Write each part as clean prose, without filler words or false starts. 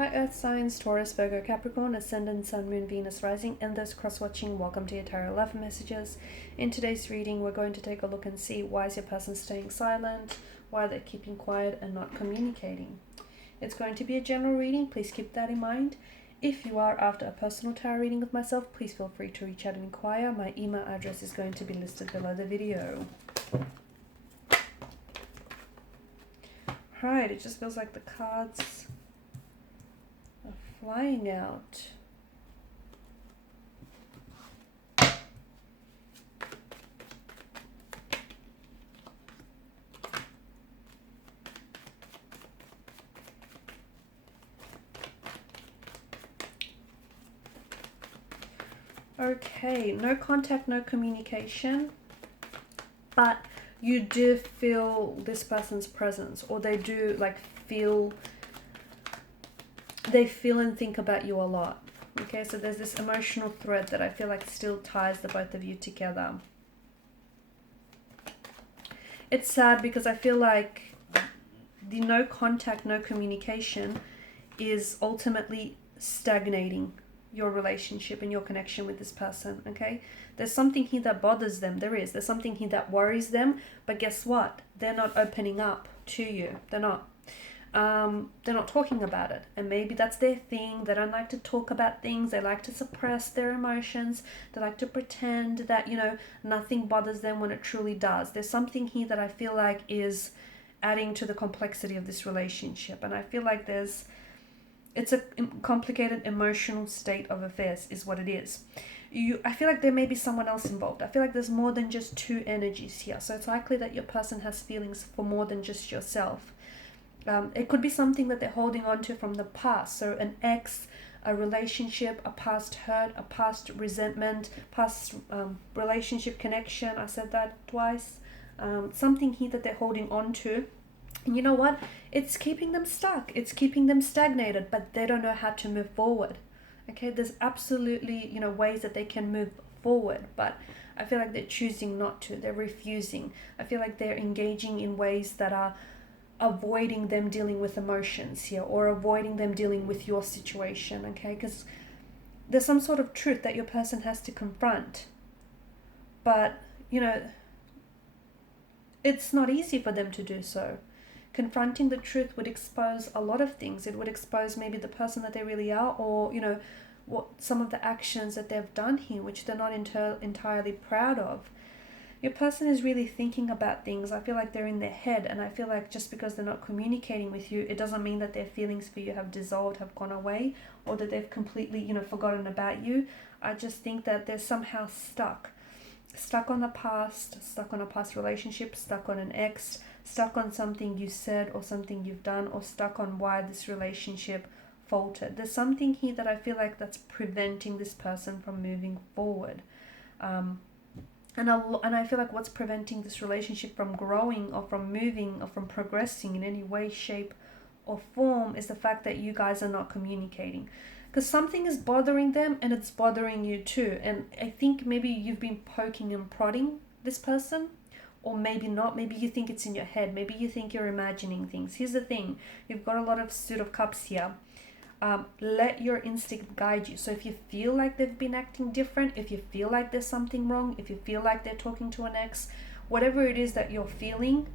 Hi Earth signs, Taurus, Virgo, Capricorn, Ascendant, Sun, Moon, Venus, Rising, and those cross-watching, welcome to your Tarot Love Messages. In today's reading, we're going to take a look and see why is your person staying silent, why they're keeping quiet and not communicating. It's going to be a general reading, please keep that in mind. If you are after a personal tarot reading with myself, please feel free to reach out and inquire. My email address is going to be listed below the video. Alright, it just feels like the cards are flying out. Okay, no contact, no communication, but you do feel this person's presence, or they do feel and think about you a lot. Okay, so there's this emotional thread that I feel like still ties the both of you together. It's sad because I feel like the no contact, no communication is ultimately stagnating your relationship and your connection with this person. Okay, there's something here that bothers them. There's something here that worries them, but guess what, they're not opening up to you. They're not talking about it, and maybe that's their thing. They don't like to talk about things. They like to suppress their emotions. They like to pretend that nothing bothers them when it truly does. There's something here that I feel like is adding to the complexity of this relationship, and I feel like it's a complicated emotional state of affairs is what it is. I feel like there may be someone else involved. I feel like there's more than just two energies here. So it's likely that your person has feelings for more than just yourself. It could be something that they're holding on to from the past. So an ex, a relationship, a past hurt, a past resentment, past relationship connection. I said that twice. Something here that they're holding on to. And you know what? It's keeping them stuck. It's keeping them stagnated, but they don't know how to move forward. Okay, there's absolutely, ways that they can move forward, but I feel like they're choosing not to. They're refusing. I feel like they're engaging in ways that are avoiding them dealing with emotions here, or avoiding them dealing with your situation, okay? Because there's some sort of truth that your person has to confront, but, it's not easy for them to do so. Confronting the truth would expose a lot of things. It would expose maybe the person that they really are, or what some of the actions that they've done here, which they're not entirely proud of. Your person is really thinking about things. I feel like they're in their head, and I feel like just because they're not communicating with you, it doesn't mean that their feelings for you have dissolved, have gone away, or that they've completely forgotten about you. I just think that they're somehow stuck on the past, stuck on a past relationship, stuck on an ex, stuck on something you said or something you've done, or stuck on why this relationship faltered. There's something here that I feel like that's preventing this person from moving forward. And I feel like what's preventing this relationship from growing or from moving or from progressing in any way, shape or form is the fact that you guys are not communicating. Because something is bothering them, and it's bothering you too. And I think maybe you've been poking and prodding this person, or maybe not. Maybe you think it's in your head. Maybe you think you're imagining things. Here's the thing. You've got a lot of Suit of Cups here. Let your instinct guide you. So if you feel like they've been acting different, if you feel like there's something wrong, if you feel like they're talking to an ex, whatever it is that you're feeling,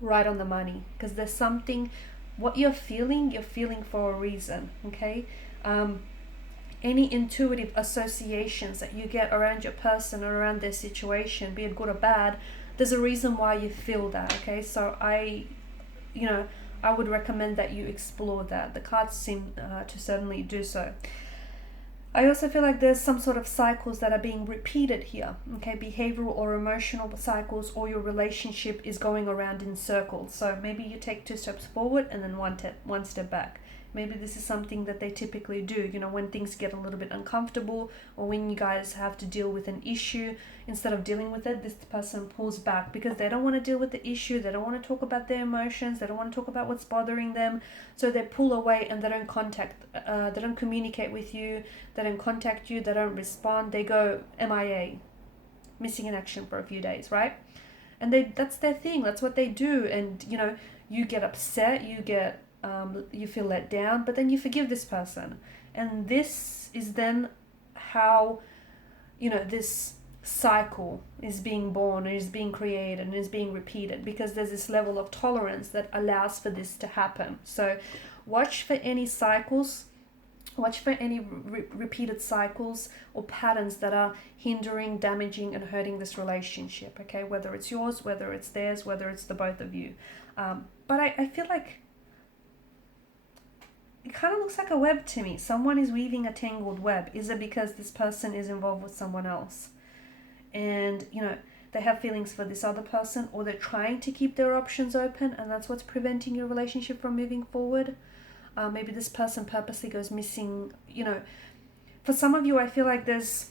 right on the money. Because there's something, what you're feeling for a reason, okay? Any intuitive associations that you get around your person or around their situation, be it good or bad, there's a reason why you feel that, okay? So I would recommend that you explore that. The cards seem to certainly do so. I also feel like there's some sort of cycles that are being repeated here, okay? Behavioral or emotional cycles, or your relationship is going around in circles. So maybe you take 2 steps forward and then one step back. Maybe this is something that they typically do, when things get a little bit uncomfortable, or when you guys have to deal with an issue, instead of dealing with it, this person pulls back because they don't want to deal with the issue. They don't want to talk about their emotions. They don't want to talk about what's bothering them. So they pull away and they don't communicate with you. They don't contact you. They don't respond. They go MIA, missing in action for a few days, right? And that's their thing. That's what they do. And, you get upset. You get you feel let down, but then you forgive this person. And this is then how, this cycle is being born and is being created and is being repeated, because there's this level of tolerance that allows for this to happen. So watch for any cycles, watch for any repeated cycles or patterns that are hindering, damaging, and hurting this relationship, okay? Whether it's yours, whether it's theirs, whether it's the both of you. But I feel like it kind of looks like a web to me. Someone is weaving a tangled web. Is it because this person is involved with someone else? And, they have feelings for this other person, or they're trying to keep their options open, and that's what's preventing your relationship from moving forward. Maybe this person purposely goes missing, For some of you, I feel like there's,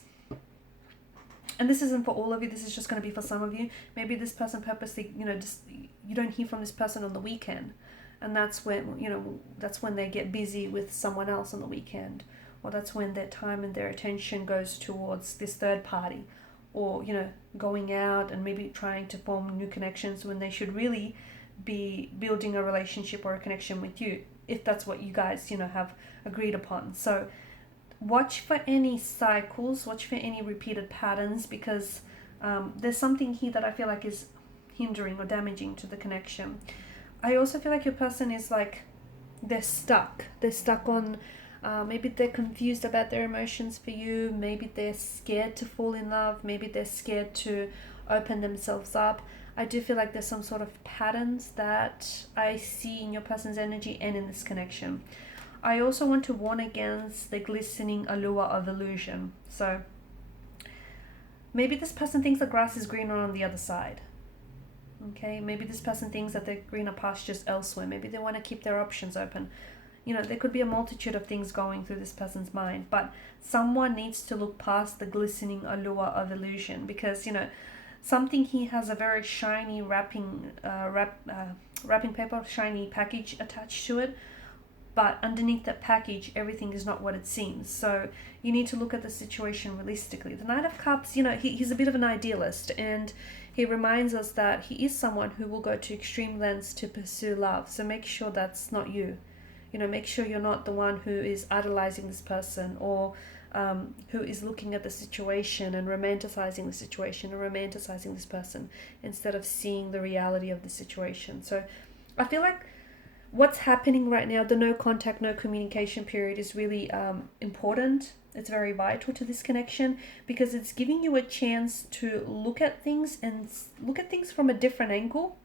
and this isn't for all of you, this is just going to be for some of you. Maybe this person purposely, just, you don't hear from this person on the weekend. And that's when, that's when they get busy with someone else on the weekend. Or that's when their time and their attention goes towards this third party. Or, going out and maybe trying to form new connections when they should really be building a relationship or a connection with you, if that's what you guys, have agreed upon. So watch for any cycles, watch for any repeated patterns, because there's something here that I feel like is hindering or damaging to the connection. I also feel like your person is like, they're stuck on, maybe they're confused about their emotions for you, maybe they're scared to fall in love, maybe they're scared to open themselves up. I do feel like there's some sort of patterns that I see in your person's energy and in this connection. I also want to warn against the glistening allure of illusion. So maybe this person thinks the grass is greener on the other side. Okay, maybe this person thinks that there are greener pastures elsewhere. Maybe they want to keep their options open. There could be a multitude of things going through this person's mind, but someone needs to look past the glistening allure of illusion, because, something here has a very shiny wrapping paper, shiny package attached to it, but underneath that package, everything is not what it seems. So you need to look at the situation realistically. The Knight of Cups, he's a bit of an idealist, and he reminds us that he is someone who will go to extreme lengths to pursue love. So make sure that's not you. Make sure you're not the one who is idolizing this person, or who is looking at the situation and romanticizing the situation and romanticizing this person instead of seeing the reality of the situation. So I feel like what's happening right now, the no contact, no communication period, is really important. It's very vital to this connection, because it's giving you a chance to look at things and look at things from a different angle.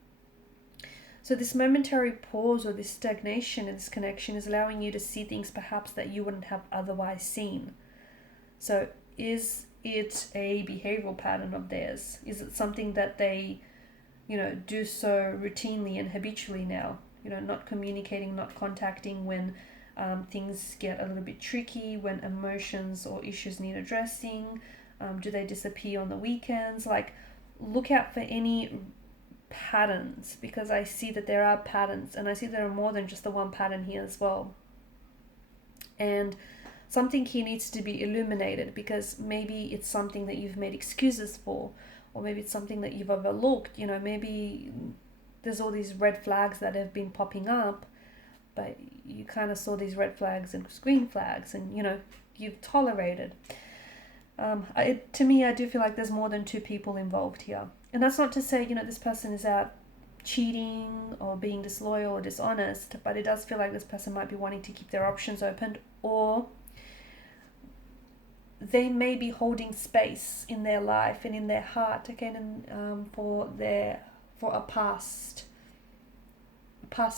So this momentary pause or this stagnation in this connection is allowing you to see things perhaps that you wouldn't have otherwise seen. So is it a behavioral pattern of theirs? Is it something that they, do so routinely and habitually now? Not communicating, not contacting when things get a little bit tricky, when emotions or issues need addressing. Do they disappear on the weekends? Like, look out for any patterns, because I see that there are patterns, and I see there are more than just the one pattern here as well. And something here needs to be illuminated, because maybe it's something that you've made excuses for, or maybe it's something that you've overlooked. Maybe there's all these red flags that have been popping up, but you kind of saw these red flags and green flags, and you've tolerated. To me, I do feel like there's more than two people involved here. And that's not to say, this person is out cheating or being disloyal or dishonest, but it does feel like this person might be wanting to keep their options open, or they may be holding space in their life and in their heart, again, for a past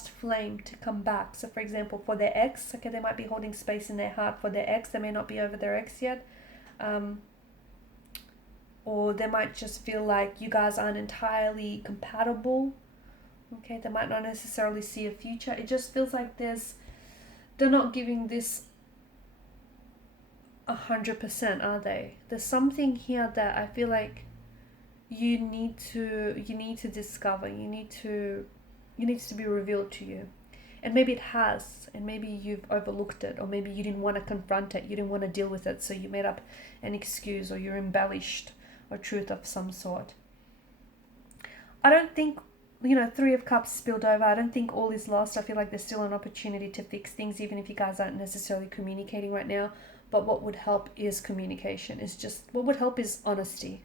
flame to come back. So for example, for their ex, they might be holding space in their heart for their ex. They may not be over their ex yet. Or they might just feel like you guys aren't entirely compatible. Okay, they might not necessarily see a future. It just feels like they're not giving this 100%, are they? There's something here that I feel like you need to discover. You needs to be revealed to you. And maybe it has, and maybe you've overlooked it, or maybe you didn't want to confront it, you didn't want to deal with it, so you made up an excuse, or you're embellished a truth of some sort. I don't think you know, Three of Cups spilled over. I don't think all is lost. I feel like there's still an opportunity to fix things, even if you guys aren't necessarily communicating right now. But what would help is communication. What would help is honesty.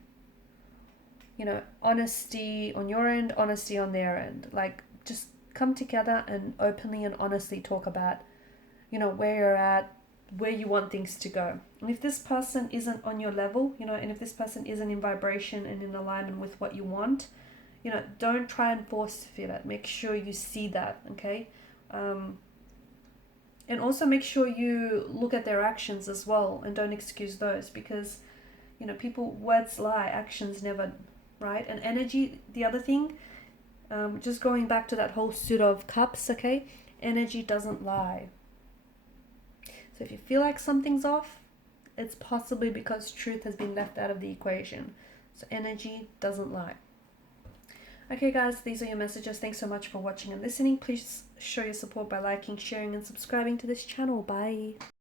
You know, honesty on your end, honesty on their end. Like, just come together and openly and honestly talk about, you know, where you're at, where you want things to go. And if this person isn't on your level, you know, and if this person isn't in vibration and in alignment with what you want, you know, don't try and force fit it. Make sure you see that, okay? And also make sure you look at their actions as well, and don't excuse those, because, you know, words lie, actions never, right? And energy, the other thing, just going back to that whole suit of cups, okay? Energy doesn't lie. So if you feel like something's off, it's possibly because truth has been left out of the equation. So energy doesn't lie. Okay guys, these are your messages. Thanks so much for watching and listening. Please show your support by liking, sharing and subscribing to this channel. Bye.